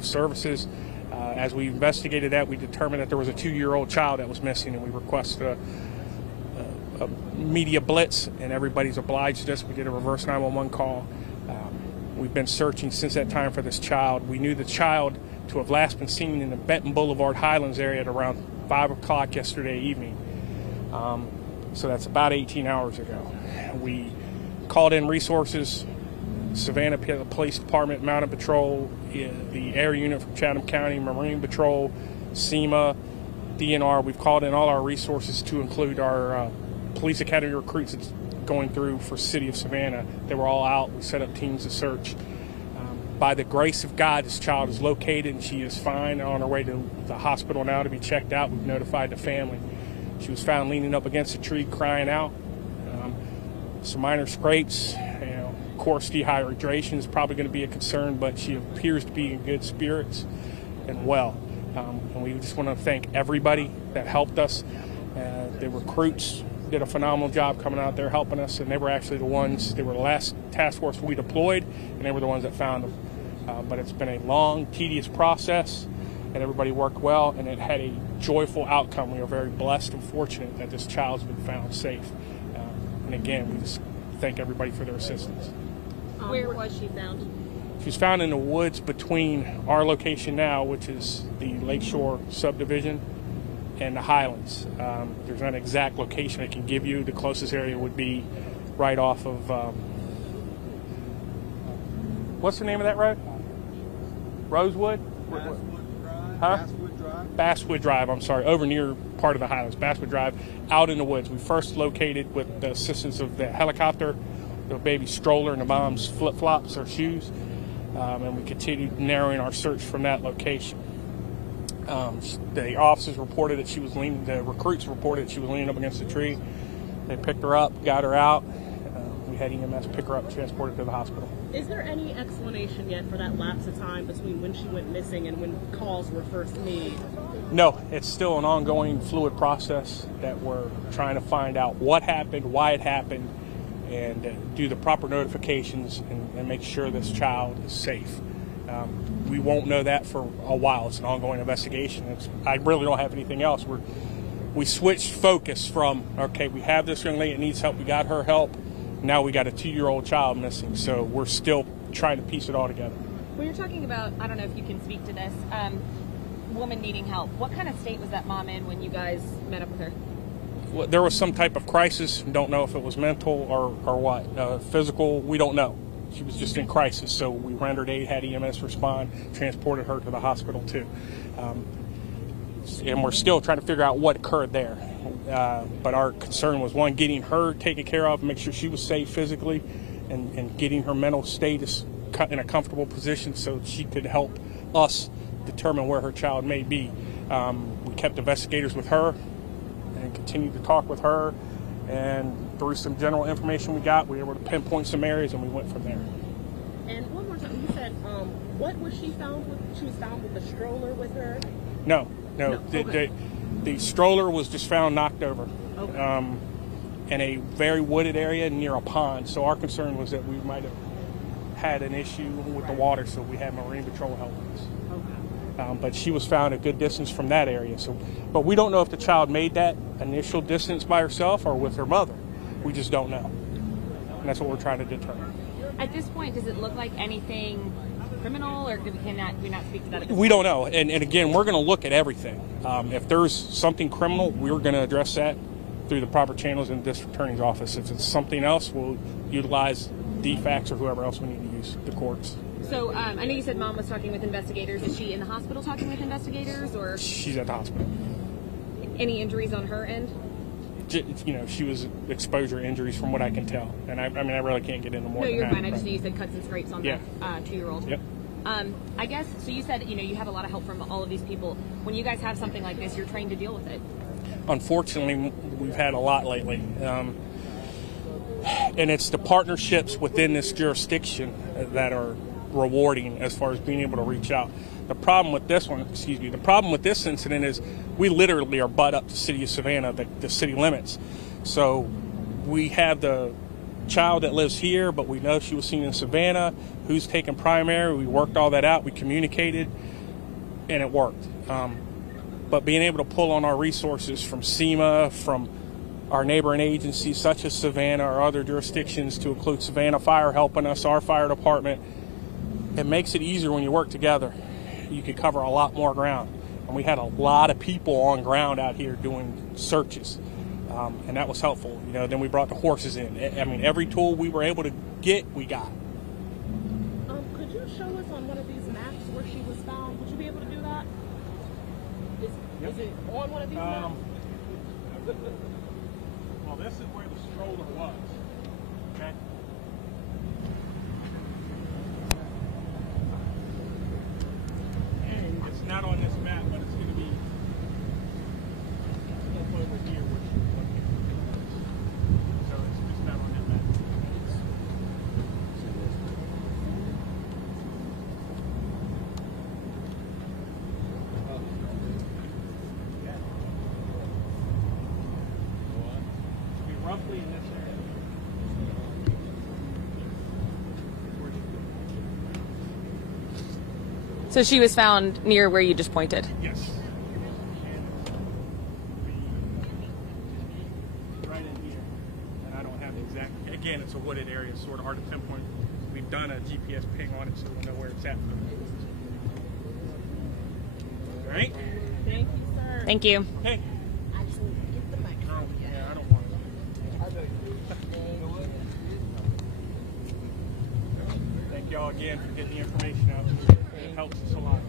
Investigative Services. As we investigated that, we determined that there was a 2-year-old child that was missing, and we requested a media blitz, and everybody's obliged us. We did a reverse 911 call. We've been searching since that time for this child. We knew the child to have last been seen in the Benton Boulevard Highlands area at around 5 o'clock yesterday evening. So that's about 18 hours ago. We called in resources, Savannah Police Department, Mountain Patrol, the air unit from Chatham County, Marine Patrol, SEMA, DNR. We've called in all our resources to include our police academy recruits that's going through for City of Savannah. They were all out. We set up teams to search. By the grace of God, this child is located and she is fine, on her way to the hospital now to be checked out. We've notified the family. She was found leaning up against a tree crying out. Some minor scrapes. Of course, dehydration is probably going to be a concern, but she appears to be in good spirits and well. And we just want to thank everybody that helped us. The recruits did a phenomenal job coming out there helping us, and they were actually the last task force we deployed, and they were the ones that found them. But it's been a long, tedious process, and everybody worked well, and it had a joyful outcome. We are very blessed and fortunate that this child's been found safe. And again, we just thank everybody for their assistance. Where was she found? She was found in the woods between our location now, which is the Lakeshore subdivision, and the Highlands. There's not an exact location I can give you. The closest area would be right off of, what's the name of that road? Rosewood? Basswood Drive. Huh? Basswood Drive. Basswood Drive, I'm sorry, over near part of the Highlands. Basswood Drive, out in the woods. We first located with the assistance of the helicopter, the baby stroller and the mom's flip-flops or shoes, and we continued narrowing our search from that location. The officers reported that she was leaning, the recruits reported that she was leaning up against a tree. They picked her up, got her out. We had EMS pick her up, transport her to the hospital. Is there any explanation yet for that lapse of time between when she went missing and when calls were first made? No, it's still an ongoing fluid process that we're trying to find out what happened, why it happened, and do the proper notifications and make sure this child is safe. We won't know that for a while. It's an ongoing investigation. I really don't have anything else. We switched focus from, okay, we have this young lady that needs help. We got her help. Now we got a 2-year-old child missing. So we're still trying to piece it all together. When you're talking about, I don't know if you can speak to this, woman needing help, what kind of state was that mom in when you guys met up with her? Well, there was some type of crisis. Don't know if it was mental or what. Physical, we don't know. She was just in crisis, so we rendered aid, had EMS respond, transported her to the hospital too. And we're still trying to figure out what occurred there. But our concern was, one, getting her taken care of, make sure she was safe physically, and getting her mental status in a comfortable position so she could help us determine where her child may be. We kept investigators with her and continued to talk with her, and through some general information we got, we were able to pinpoint some areas, and we went from there. And one more time, you said, what was she found with? She was found with a stroller with her? No. Okay. The stroller was just found knocked over. Okay. In a very wooded area near a pond. So our concern was that we might have had an issue with the water, so we had Marine Patrol help us. Okay. But she was found a good distance from that area. But we don't know if the child made that initial distance by herself or with her mother. We just don't know. And that's what we're trying to determine. At this point, does it look like anything criminal, or do we not speak to that? We don't know. And again, we're going to look at everything. If there's something criminal, we're going to address that through the proper channels in the district attorney's office. If it's something else, we'll utilize DFACS or whoever else we need to use, the courts. So I know you said mom was talking with investigators. Is she in the hospital talking with investigators, or? She's at the hospital. Any injuries on her end? She was exposure injuries from what I can tell. And I really can't get into more than that. No, you're fine. I just knew you said cuts and scrapes on the 2-year-old. Yep. I guess, so you said, you have a lot of help from all of these people. When you guys have something like this, you're trained to deal with it. Unfortunately, we've had a lot lately. And it's the partnerships within this jurisdiction that are rewarding as far as being able to reach out. The problem with this incident is we literally are butt up to the city of Savannah, the city limits. So we have the child that lives here, but we know she was seen in Savannah. Who's taking primary? We worked all that out. We communicated, and it worked. But being able to pull on our resources from SEMA, from our neighboring agencies such as Savannah or other jurisdictions, to include Savannah Fire helping us, our fire department, it makes it easier when you work together. You can cover a lot more ground. And we had a lot of people on ground out here doing searches. And that was helpful. You know, then we brought the horses in. I mean, every tool we were able to get, we got. Could you show us on one of these maps where she was found? Would you be able to do that? Is it on one of these maps? Well, this is where the stroller was. Okay. And it's not on this map, but it's going to be up over here, which is what so it's just not on that map. It'll be roughly in this area. So she was found near where you just pointed. Yes. Right in here. And I don't have the exact, again, it's a wooded area, it's sort of hard to pinpoint. We've done a GPS ping on it so we know where it's at. All right? Thank you, sir. Thank you. Hey. Actually, get the microphone. Yeah, I don't want to. Thank y'all again for getting the information out. It helps us a lot.